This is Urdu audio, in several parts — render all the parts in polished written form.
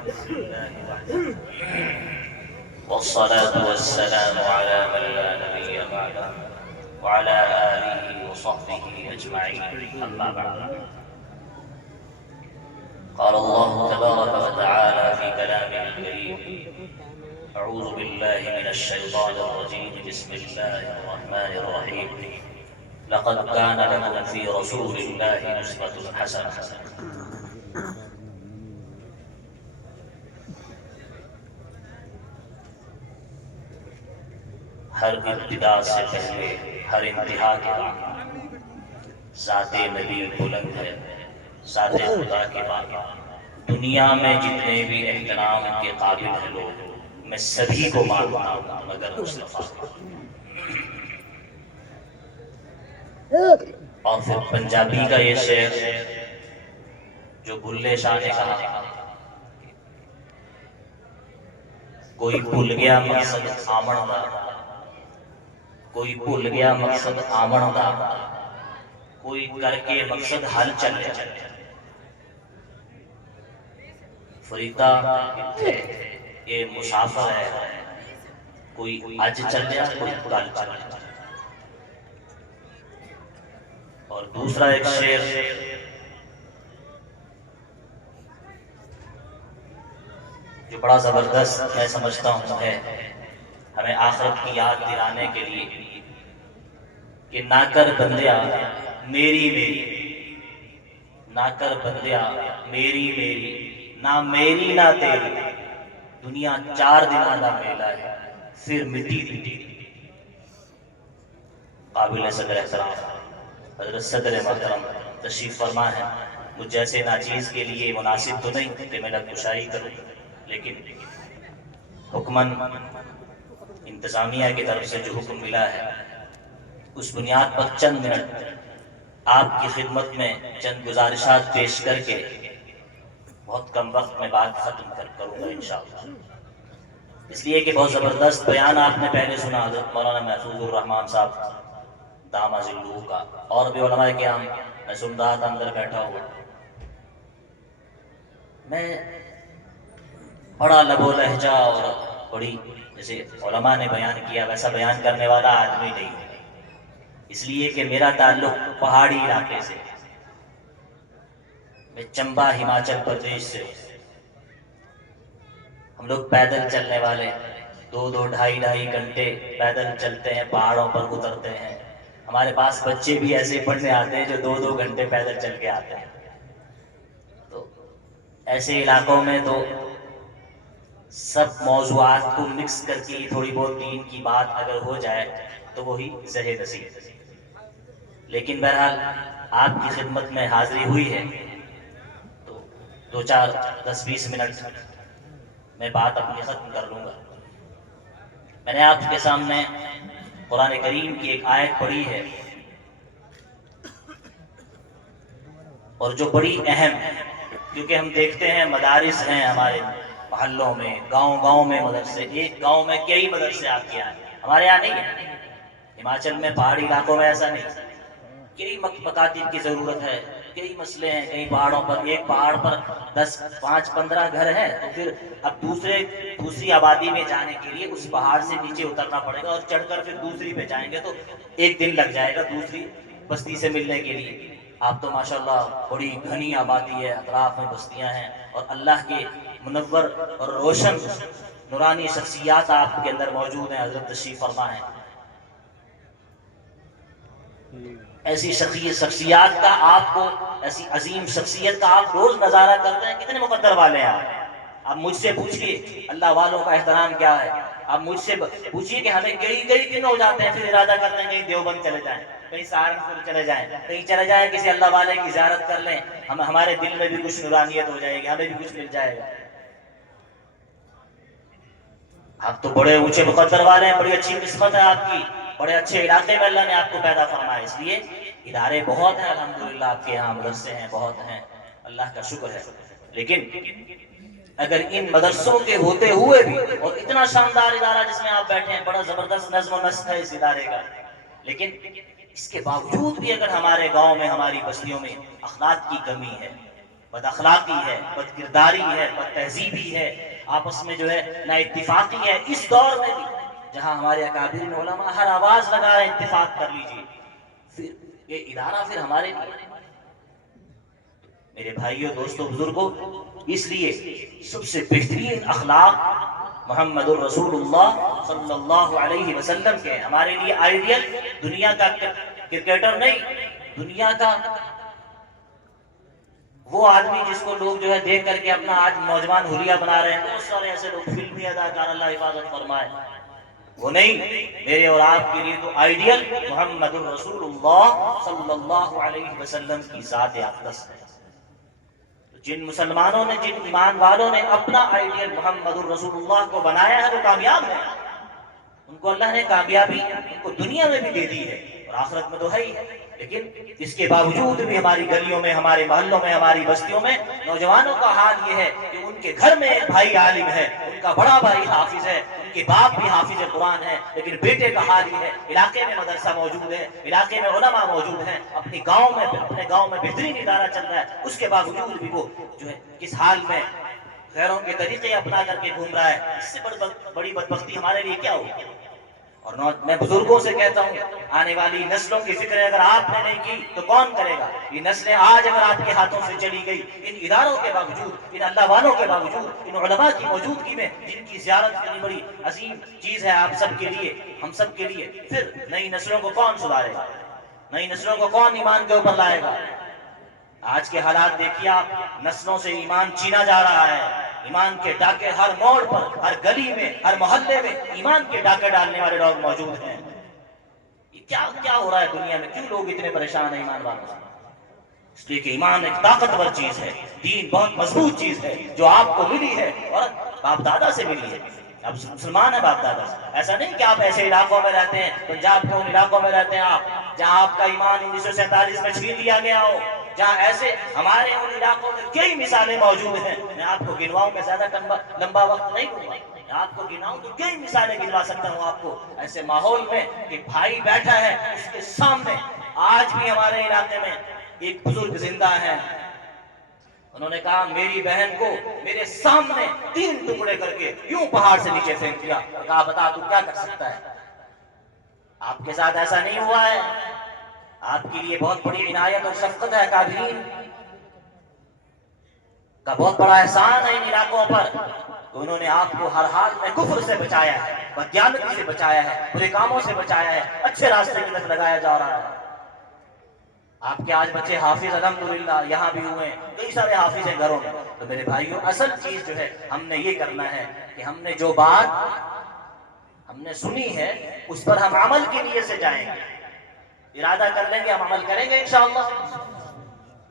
بسم الله وحده والصلاة والسلام على من لا نبي بعده وعلى آله وصحبه أجمعين، أما بعد. قال الله تبارك وتعالى في كلامه الكريم: أعوذ بالله من الشيطان الرجيم، بسم الله الرحمن الرحيم. لقد كان لكم في رسول الله أسوة حسنة. ہر ابتدا سے پہلے ہر انتہا کے بعد ذات نبی بلند ہے، ذات خدا کے بعد دنیا میں جتنے بھی احترام کے قابل ہیں لوگ، میں سبھی کو مانتا ہوں مگر مصطفیٰ. اور پھر پنجابی کا یہ شعر جو بھلے شاہ نے کہا: کوئی بھول گیا مقصد آمن دا، کوئی بھول گیا مقصد آمن دا، کوئی کر کے مقصد حل چل چلے. فریدا اتھے اے مسافر ہے، کوئی اج چلیا کوئی کل چلیا. اور دوسرا ایک شعر جو بڑا زبردست میں سمجھتا ہوں ہے ہمیں آخرت کی یاد دلانے کے لیے کہ نہ کر بندیا میری میری، نہ کر بندیا میری میری، نہ میری نہ تیری، دنیا 4 دنوں کا میلہ ہے پھر مٹی دی. قابل صدر احترام حضرت صدر محترم تشریف فرما ہے. مجھ جیسے ناچیز کے لیے مناسب تو نہیں کہ میں کشائی کروں، لیکن حکمن انتظامیہ کی طرف سے جو حکم ملا ہے اس بنیاد پر چند منٹ آپ کی خدمت میں چند گزارشات پیش کر کے بہت کم وقت میں بات ختم کروں گا انشاءاللہ. اس لیے کہ بہت زبردست بیان آپ نے پہلے سنا حضرت مولانا محفوظ الرحمان صاحب دامہ ذلہ کا، اور بھی علماء کرام میں سن رہا تھا اندر بیٹھا ہوا. میں بڑا لب و لہجہ اور بڑی جیسے علماء نے بیان کیا ویسا بیان کرنے والا آدمی نہیں ہے، اس لیے کہ میرا تعلق پہاڑی علاقے سے، میں چمبا ہماچل پردیش سے. ہم لوگ پیدل چلنے والے 2 ڈھائی گھنٹے پیدل چلتے ہیں، پہاڑوں پر اترتے ہیں. ہمارے پاس بچے بھی ایسے پڑھنے آتے ہیں جو 2 گھنٹے پیدل چل کے آتے ہیں. تو ایسے علاقوں میں تو سب موضوعات کو مکس کر کے تھوڑی بہت دین کی بات اگر ہو جائے تو وہی زہ نصیب. لیکن بہرحال آپ کی خدمت میں حاضری ہوئی ہے تو 2-4 10-20 منٹ میں بات اپنی ختم کر لوں گا. میں نے آپ کے سامنے قرآن کریم کی ایک آیت پڑھی ہے اور جو بڑی اہم ہے، کیونکہ ہم دیکھتے ہیں مدارس ہیں ہمارے محلوں میں، گاؤں میں مدرسے، ایک گاؤں میں کئی مدرسے آپ کے یہاں ہیں. ہمارے یہاں نہیں ہے، ہماچل میں پہاڑی علاقوں میں ایسا نہیں. کئی مکاتب کی ضرورت ہے، کئی مسئلے ہیں. کئی پہاڑوں پر ایک پہاڑ پر 10 5 15 گھر ہیں تو پھر اب دوسری آبادی میں جانے کے لیے اس پہاڑ سے نیچے اترنا پڑے گا اور چڑھ کر پھر دوسری پہ جائیں گے تو 1 دن لگ جائے گا دوسری بستی سے ملنے کے لیے. آپ تو ماشاءاللہ بڑی گھنی آبادی ہے، اطراف میں بستیاں ہیں اور اللہ کے منور اور روشن نورانی شخصیات آپ کے اندر موجود ہیں. حضرت تشریف فرما ہے. ایسی شخصیات کا آپ کو، ایسی عظیم شخصیت کا آپ روز نظارہ کرتے ہیں. کتنے مقدر والے ہیں آپ مجھ سے پوچھئے اللہ والوں کا احترام کیا ہے. آپ مجھ سے پوچھئے کہ ہمیں کئی دن ہو جاتے ہیں پھر ارادہ کرتے ہیں کہیں دیوبند چلے جائیں، کہیں سہارنپور چلے جائیں، کہیں چلے جائیں کسی اللہ والے کی زیارت کر لیں. ہمارے دل میں بھی کچھ نورانیت ہو جائے گی، ہمیں بھی کچھ مل جائے گا. آپ تو بڑے اونچے مقدر والے ہیں، بڑی اچھی قسمت ہے آپ کی، بڑے اچھے علاقے میں اللہ نے آپ کو پیدا فرمایا. اس لیے ادارے بہت ہیں الحمدللہ، آپ کے یہاں مدرسے ہیں بہت ہیں، اللہ کا شکر ہے. لیکن اگر ان مدرسوں کے ہوتے ہوئے بھی، اور اتنا شاندار ادارہ جس میں آپ بیٹھے ہیں، بڑا زبردست نظم و نسق ہے اس ادارے کا، لیکن اس کے باوجود بھی اگر ہمارے گاؤں میں، ہماری بستیوں میں اخلاق کی کمی ہے، بد اخلاقی ہے، بد کرداری ہے، بد تہذیبی ہے، آپس میں جو ہے نا اتفاقی ہے. اس دور میں بھی جہاں ہمارے اکابرین علماء ہر آواز لگا رہے ہیں اتفاق کر لیجیے، پھر یہ ادارہ پھر ہمارے لیے. میرے بھائیوں، دوستوں، بزرگوں، اس لیے سب سے بہترین اخلاق محمد الرسول اللہ صلی اللہ علیہ وسلم کے. ہمارے لیے آئیڈیل دنیا کا کرکٹر نہیں، دنیا کا وہ آدمی جس کو لوگ جو ہے دیکھ کر کے اپنا آج نوجوان حلیہ بنا رہے ہیں. بہت سارے ایسے لوگ فلمی اداکار، اللہ حفاظت فرمائے، وہ نہیں. میرے اور آپ کے لیے تو آئیڈیل محمد الرسول اللہ صلی اللہ علیہ وسلم کی ذات اقدس ہے. جن مسلمانوں نے، جن ایمان والوں نے اپنا آئیڈیل محمد الرسول اللہ کو بنایا ہے وہ کامیاب ہے. ان کو اللہ نے کامیابی ان کو دنیا میں بھی دے دی ہے اور آخرت میں تو ہے ہی. لیکن اس کے باوجود بھی ہماری گلیوں میں، ہمارے محلوں میں، ہماری بستیوں میں نوجوانوں کا حال یہ ہے کہ ان کے گھر میں ایک بھائی عالم ہے، ان کا بڑا بھائی حافظ ہے، ان کے باپ بھی حافظ قرآن ہے، لیکن بیٹے کا حال یہ ہے علاقے میں مدرسہ موجود ہے، علاقے میں علماء موجود ہیں، اپنے گاؤں میں بہترین ادارہ چل رہا ہے، اس کے باوجود بھی وہ جو ہے کس حال میں غیروں کے طریقے اپنا کر کے گھوم رہا ہے. اس سے بڑی بدبختی ہمارے لیے کیا ہوگی؟ اور میں بزرگوں سے کہتا ہوں، آنے والی نسلوں کی فکر اگر آپ نے نہیں کی تو کون کرے گا؟ یہ نسلیں آج اگر آپ کے ہاتھوں سے چلی گئی، ان اداروں کے باوجود، ان اللہ والوں کے باوجود، ان علماء کی موجودگی میں جن کی زیارت اتنی بڑی عظیم چیز ہے آپ سب کے لیے، ہم سب کے لیے، پھر نئی نسلوں کو کون سدھارے گا؟ نئی نسلوں کو کون ایمان کے اوپر لائے گا؟ آج کے حالات دیکھیے آپ، نسلوں سے ایمان چھینا جا رہا ہے. ایمان کے ڈاکے ہر موڑ پر، ہر گلی میں، ہر محلے میں ایمان کے ڈاکے ڈالنے والے لوگ موجود ہیں. یہ کیا ہو رہا ہے دنیا میں؟ کیوں لوگ اتنے پریشان ہیں ایمان والوں سے؟ اس لیے کہ ایمان ایک طاقتور چیز ہے، دین بہت مضبوط چیز ہے جو آپ کو ملی ہے اور باپ دادا سے ملی ہے. آپ مسلمان ہیں باپ دادا سے. ایسا نہیں کہ آپ ایسے علاقوں میں رہتے ہیں، پنجاب کے ان علاقوں میں رہتے ہیں آپ جہاں آپ کا ایمان 1947 میں چھین لیا گیا ہو، جہاں ایسے ہمارے ان علاقوں میں کئی مثالیں موجود ہیں. میں آپ کو گنواؤں میں زیادہ لمبا وقت نہیں دوں گا، میں آپ کو گناؤں تو کئی مثالیں گنوا سکتا ہوں آپ کو ایسے ماحول میں کہ بھائی بیٹھا ہے اس کے سامنے. آج بھی ہمارے علاقے میں ایک بزرگ زندہ ہے، انہوں نے کہا میری بہن کو میرے سامنے 3 ٹکڑے کر کے یوں پہاڑ سے نیچے پھینک دیا، کہا بتا تو کیا کر سکتا ہے؟ آپ کے ساتھ ایسا نہیں ہوا ہے؟ آپ کے لیے بہت بڑی عنایت اور شفقت ہے، کابرین کا بہت بڑا احسان ہے ان علاقوں پر. تو انہوں نے آپ کو ہر حال میں کفر سے بچایا ہے، بددیانتی سے بچایا ہے، برے کاموں سے بچایا ہے، اچھے راستے کی طرف لگایا جا رہا ہے. آپ کے آج بچے حافظ الحمدللہ یہاں بھی ہوئے ہیں، کئی سارے حافظ ہیں گھروں میں. تو میرے بھائیوں، اصل چیز جو ہے ہم نے یہ کرنا ہے کہ ہم نے جو بات ہم نے سنی ہے اس پر ہم عمل کے لیے سے جائیں گے. ارادہ کر لیں گے، ہم عمل کریں گے انشاءاللہ.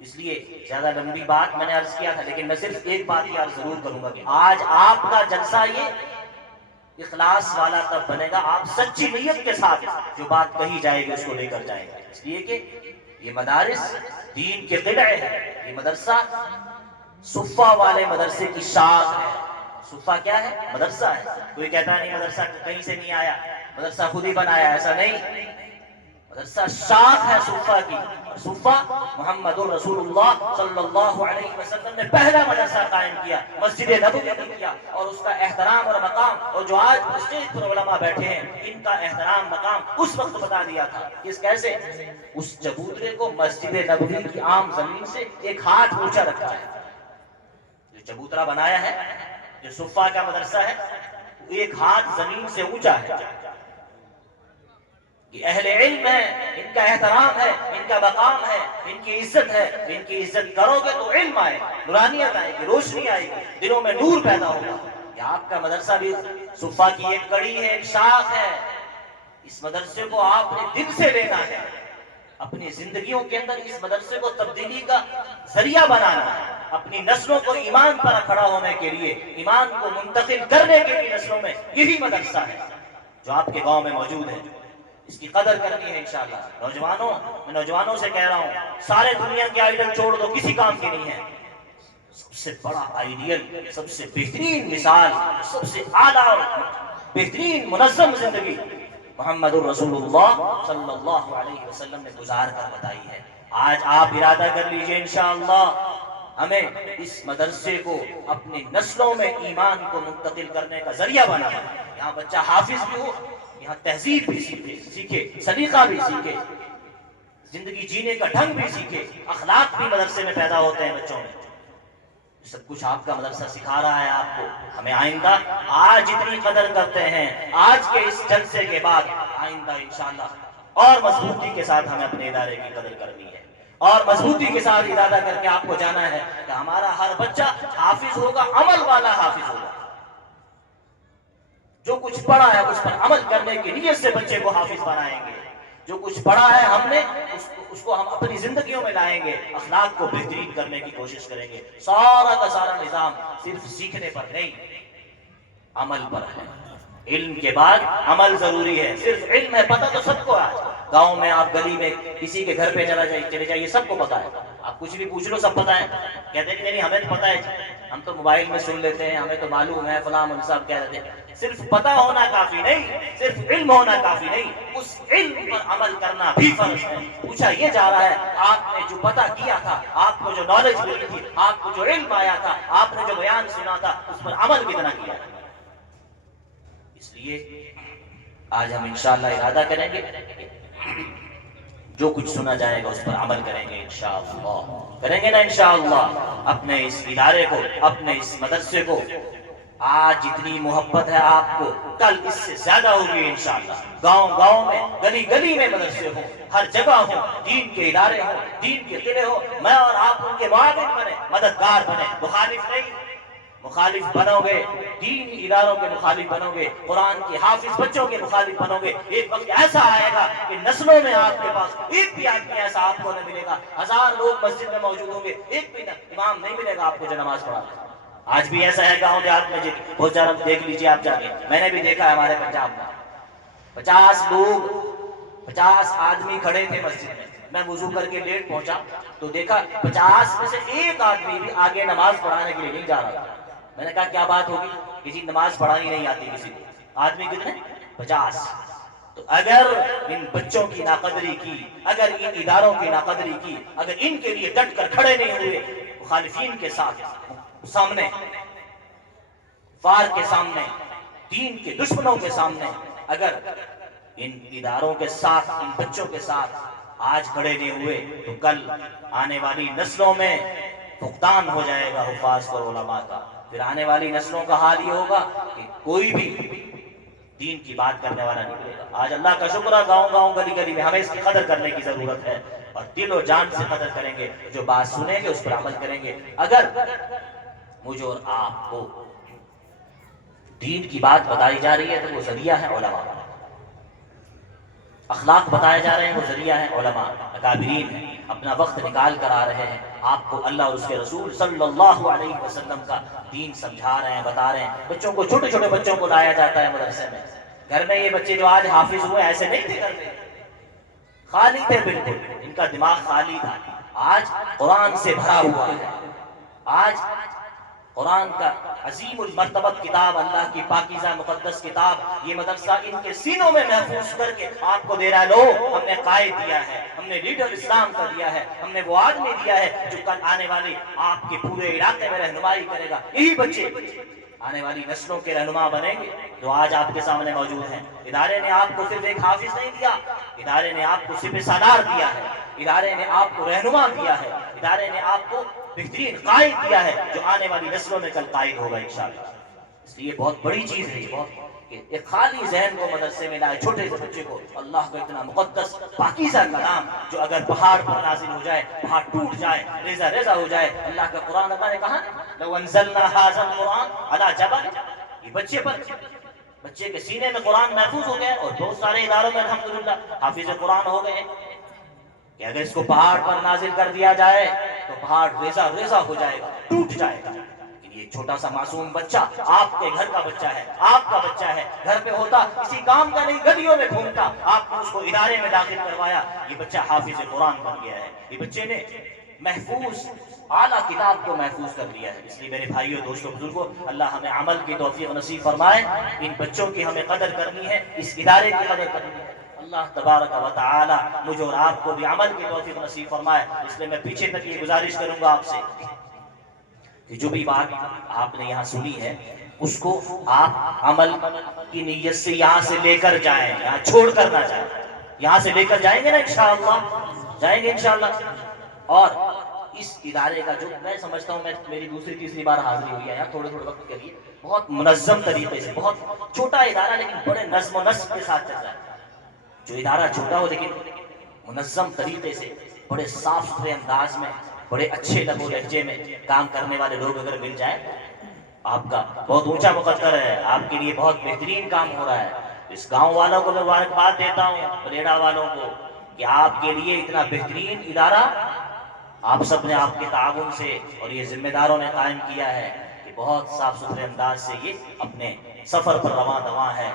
اس لیے زیادہ لمبی بات میں نے عرض کیا تھا، لیکن میں صرف ایک بات یہ عرض ضرور کروں گا کہ آج آپ کا جلسہ یہ اخلاص والا تب بنے گا آپ سچی نیت کے ساتھ جو بات کہی جائے گی اس کو لے کر جائیں گے. اس لیے کہ یہ مدارس دین کے قلعے ہیں. یہ مدرسہ صفہ والے مدرسے کی شاخ ہے. صفہ کیا ہے؟ مدرسہ ہے. کوئی کہتا نہیں مدرسہ کہیں سے نہیں آیا، مدرسہ خود ہی بنایا، ایسا نہیں. مدرسہ شاخ ہے صفہ کی. صفہ محمد الرسول اللہ صلی اللہ علیہ وسلم نے پہلا مدرسہ قائم کیا، مسجد نبوی میں کیا، اور اس کا احترام اور مقام، اور جو آج اسٹیج پر علماء بیٹھے ہیں ان کا احترام مقام اس وقت بتا دیا تھا. کس کیسے؟ اس چبوترے کو مسجد نبوی کی عام زمین سے ایک ہاتھ اونچا رکھا ہے. جو چبوترا بنایا ہے، جو صفہ کا مدرسہ ہے، وہ ایک ہاتھ زمین سے اونچا ہے. یہ اہل علم ہے، ان کا احترام ہے، ان کا مقام ہے، ان کی عزت ہے. ان کی عزت کرو گے تو علم آئے گا، نورانیت آئے گی، روشنی آئے گی، دلوں میں نور پیدا ہوگا. یہ آپ کا مدرسہ بھی صفہ کی ایک کڑی ہے، ایک شاخ ہے. اس مدرسے کو آپ نے دل سے لینا ہے، اپنی زندگیوں کے اندر اس مدرسے کو تبدیلی کا ذریعہ بنانا ہے. اپنی نسلوں کو ایمان پر کھڑا ہونے کے لیے، ایمان کو منتقل کرنے کے لیے نسلوں میں یہی مدرسہ ہے جو آپ کے گاؤں میں موجود ہے. اس کی قدر کرنی ہے انشاءاللہ. نوجوانوں، میں نوجوانوں سے کہہ رہا ہوں، سارے دنیا کے آئیڈل چھوڑ دو، کسی کام کی نہیں ہے. سب سے بڑا آئیڈیل، سب سے بہترین مثال، سب سے اعلیٰ اور بہترین منظم زندگی محمد الرسول اللہ صلی اللہ علیہ وسلم نے گزار کر بتائی ہے. آج آپ ارادہ کر لیجئے انشاءاللہ ہمیں اس مدرسے کو اپنی نسلوں میں ایمان کو منتقل کرنے کا ذریعہ بنانا ہے۔ یہاں بچہ حافظ بھی ہو، یہاں تہذیب بھی سیکھے، سلیقہ بھی سیکھے، زندگی جینے کا ڈھنگ بھی سیکھے، اخلاق بھی مدرسے میں پیدا ہوتے ہیں بچوں میں۔ سب کچھ آپ کا مدرسہ سکھا رہا ہے آپ کو۔ ہمیں آئندہ آج اتنی قدر کرتے ہیں، آج کے اس جلسے کے بعد آئندہ انشاءاللہ اور مضبوطی کے ساتھ ہمیں اپنے ادارے کی قدر کرنی ہے، اور مضبوطی کے ساتھ ارادہ کر کے آپ کو جانا ہے کہ ہمارا ہر بچہ حافظ ہوگا، عمل والا حافظ ہوگا۔ جو کچھ پڑھا ہے اس پر عمل کرنے کی نیت سے بچے کو حافظ بنائیں گے۔ جو کچھ پڑھا ہے ہم نے اس کو ہم اپنی زندگیوں میں لائیں گے، اخلاق کو بہترین کرنے کی کوشش کریں گے۔ سارا کا سارا نظام صرف سیکھنے پر نہیں، عمل پر ہے۔ علم کے بعد عمل ضروری ہے۔ صرف علم ہے، پتہ تو سب کو آج گاؤں میں، آپ گلی میں کسی کے گھر پہ چلے جائیے، سب کو پتہ ہے۔ آپ کچھ بھی پوچھ لو، سب پتہ ہے۔ کہتے ہیں کہ نہیں ہمیں تو پتہ ہے، ہم تو موبائل میں سن لیتے ہیں، ہمیں تو معلوم ہے، فلاں صاحب کہہ رہے ہیں۔ صرف پتہ ہونا کافی نہیں، صرف علم ہونا کافی نہیں، اس علم پر عمل کرنا بھی فرض ہے۔ پوچھا یہ جا رہا ہے آپ نے جو پتہ کیا تھا، آپ کو جو نالج ملی تھی، آپ کو جو علم آیا تھا، آپ نے جو بیان سنا تھا، اس پر عمل کتنا کیا؟ اس لیے آج ہم انشاءاللہ ارادہ کریں گے، جو کچھ سنا جائے گا اس پر عمل کریں گے انشاءاللہ، کریں گے نا انشاءاللہ۔ اپنے اس ادارے کو، اپنے اس مدرسے کو، آج جتنی محبت ہے آپ کو، کل اس سے زیادہ ہوگی انشاءاللہ۔ گاؤں گاؤں میں، گلی گلی میں مدرسے ہوں، ہر جگہ ہوں، دین کے ادارے ہوں، دین کے قلعے ہوں، میں اور آپ ان کے معاون بنے، مددگار بنے، مخالف نہیں۔ مخالف بنو گے، دین اداروں کے مخالف بنو گے، قرآن کے حافظ بچوں کے مخالف بنو گے، ایک وقت ایسا آئے گا کہ نسلوں میں آپ کے پاس ایک بھی آدمی ایسا آپ کو نہیں ملے گا۔ 1000 لوگ مسجد میں موجود ہوں گے، ایک بھی امام نہیں ملے گا آپ کو جو نماز پڑھا۔ آج بھی ایسا ہے گاؤں دیہات میں، بہت زیادہ دیکھ لیجیے آپ جا کے، میں نے بھی دیکھا ہے ہمارے پنجاب میں 50 لوگ، 50 آدمی کھڑے تھے مسجد میں۔ میں وضو کر کے لیٹ پہنچا تو دیکھا 50 میں سے ایک آدمی بھی آگے نماز پڑھانے کے لیے نہیں جا رہا تھا۔ میں نے کہا کیا بات ہوگی، کسی نماز پڑھانی نہیں آتی کسی کو؟ آدمی کتنے؟ 50۔ تو اگر ان بچوں کی ناقدری کی، اگر ان اداروں کی ناقدری کی، اگر ان کے لیے ڈٹ کر کھڑے نہیں ہوئے، مخالفین کے ساتھ سامنے، فار کے سامنے، دین کے دشمنوں کے سامنے، اگر ان اداروں کے ساتھ، ان بچوں کے ساتھ آج کھڑے نہیں ہوئے تو کل آنے والی نسلوں میں فقدان ہو جائے گا حفاظ اور علماء کا۔ پھر آنے والی نسلوں کا حال یہ ہوگا کہ کوئی بھی دین کی بات کرنے والا نہیں ملے گا۔ آج اللہ کا شکر ہے گاؤں گاؤں گلی گلی میں ہمیں اس کی قدر کرنے کی ضرورت ہے، اور دل و جان سے قدر کریں گے، جو بات سنیں گے اس پر عمل کریں گے۔ اگر مجھے اور آپ کو دین کی بات بتائی جا رہی ہے تو وہ ذریعہ ہے علماء، اخلاق بتائے جا رہے ہیں وہ ذریعہ ہے علماء، اکابرین ہیں، اپنا وقت نکال کر آ رہے ہیں، آپ کو اللہ اور اس کے رسول صلی اللہ علیہ وسلم کا دین سمجھا رہے ہیں، بتا رہے ہیں۔ بچوں کو، چھوٹے چھوٹے بچوں کو لایا جاتا ہے مدرسے میں۔ گھر میں یہ بچے جو آج حافظ ہوئے ایسے نہیں تھے، گھر میں خالی تھے، بالکل ان کا دماغ خالی تھا۔ آج قرآن سے بھرا ہوا ہے، آج قرآن کا عظیم المرتبت کتاب، اللہ کی پاکیزہ مقدس کتاب، یہ مدرسہ ان کے سینوں میں محفوظ کر کے آپ کو دے رہا ہے۔ لو، ہم نے قائد دیا ہے، ہم نے لیڈر اسلام کا دیا ہے، ہم نے وہ آدمی دیا ہے جو کل آنے والی آپ کے پورے علاقے میں رہنمائی کرے گا۔ یہی بچے آنے والی نسلوں کے رہنما بنیں گے جو آج آپ کے سامنے موجود ہیں۔ ادارے نے آپ کو صرف ایک حافظ نہیں دیا، ادارے نے آپ کو سپہ سالار دیا ہے، ادارے نے آپ کو رہنما دیا ہے، ادارے نے آپ کو بہترین قائد دیا ہے جو آنے والی نسلوں میں کل قائد ہوگا انشاءاللہ۔ اس لیے بہت بڑی چیز ہے یہ، بہت کہ ایک خالی ذہن کو مدرسے میں لائے، چھوٹے سے بچے کو اللہ کا اتنا مقدس پاکیزہ کلام جو اگر پہاڑ پر نازل ہو جائے، پہاڑ ٹوٹ جائے، ریزہ ریزہ ہو جائے۔ اللہ کا قرآن، اللہ نے کہا لو انزلنا ھذا القرآن علی جبل، یہ بچے پر، بچے کے سینے میں قرآن محفوظ ہو گیا، اور بہت سارے اداروں میں الحمدللہ حافظ قرآن ہو گئے کہ اگر اس کو پہاڑ پر نازل کر دیا جائے تو پہاڑ ریزہ ریزہ ہو جائے گا، ٹوٹ جائے گا۔ لیکن یہ چھوٹا سا معصوم بچہ آپ کے گھر کا بچہ ہے، آپ کا بچہ ہے، گھر پہ ہوتا، کسی کام کا نہیں، گلیوں میں گھومتا، آپ نے اس کو ادارے میں داخل کروایا، یہ بچہ حافظ قرآن بن گیا ہے۔ یہ بچے نے محفوظ اعلیٰ کتاب کو محفوظ کر لیا ہے۔ اس لیے میرے بھائیوں، دوستوں، بزرگوں، اللہ ہمیں عمل کی توفیق نصیب فرمائے۔ ان بچوں کی ہمیں قدر کرنی ہے، اس ادارے کی قدر کرنی ہے۔ اللہ تبارک و تعالی مجھے اور آپ کو بھی عمل کی توفیق نصیب فرمائے۔ اس لیے میں پیچھے تک یہ گزارش کروں گا آپ سے کہ جو بھی بات آپ نے یہاں سنی ہے اس کو آپ عمل کی نیت سے یہاں سے لے کر جائیں، یہاں چھوڑ کر نہ جائیں. یہاں سے لے کر جائیں گے نا انشاءاللہ، جائیں گے انشاءاللہ. اور اس ادارے کا جو میں سمجھتا ہوں، میری دوسری تیسری بار حاضری ہوئی ہے یہاں تھوڑے وقت کے لیے، بہت منظم طریقے سے، بہت چھوٹا ادارہ لیکن بڑے نظم و نسق کے ساتھ چل رہا ہے. جو ادارہ چھوٹا ہو لیکن منظم طریقے سے، بڑے صاف ستھرے انداز میں، بڑے اچھے لب و لہجے میں کام کرنے والے لوگ اگر مل جائیں، آپ کا بہت اونچا مقدر ہے، آپ کے لیے بہت بہترین کام ہو رہا ہے. اس گاؤں والوں کو میں مبارکباد دیتا ہوں، بریڑا والوں کو، کہ آپ کے لیے اتنا بہترین ادارہ آپ سب نے آپ کے تعاون سے اور یہ ذمہ داروں نے قائم کیا ہے کہ بہت صاف ستھرے انداز سے یہ اپنے سفر پر رواں دواں ہے.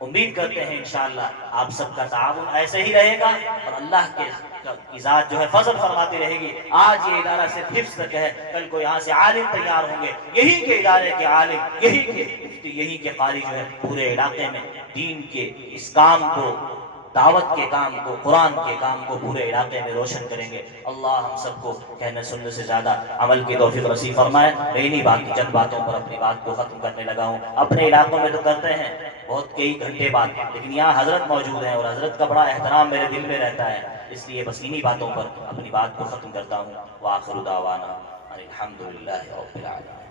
امید کرتے ہیں انشاءاللہ آپ سب کا تعاون ایسے ہی رہے گا اور اللہ کی ذات جو ہے فضل فرماتی رہے گی. آج یہ ادارہ صرف حفظ تک ہے، کل کو یہاں سے عالم تیار ہوں گے، یہی کے ادارے کے عالم، یہی کے مفتی، یہی کے قاری جو ہے پورے علاقے میں دین کے اس کام کو، دعوت کے کام کو، قرآن کے کام کو پورے علاقے میں روشن کریں گے. اللہ ہم سب کو کہنے سننے سے زیادہ عمل کی توفیق نصیب فرمائے. میں انہی باقی چند باتوں پر اپنی بات کو ختم کرنے لگا ہوں. اپنے علاقوں میں تو کرتے ہیں بہت کئی گھنٹے بعد، لیکن یہاں حضرت موجود ہیں اور حضرت کا بڑا احترام میرے دل میں رہتا ہے، اس لیے بس انہی باتوں پر اپنی بات کو ختم کرتا ہوں. وآخر دعوانا الحمدللہ رب العالمین.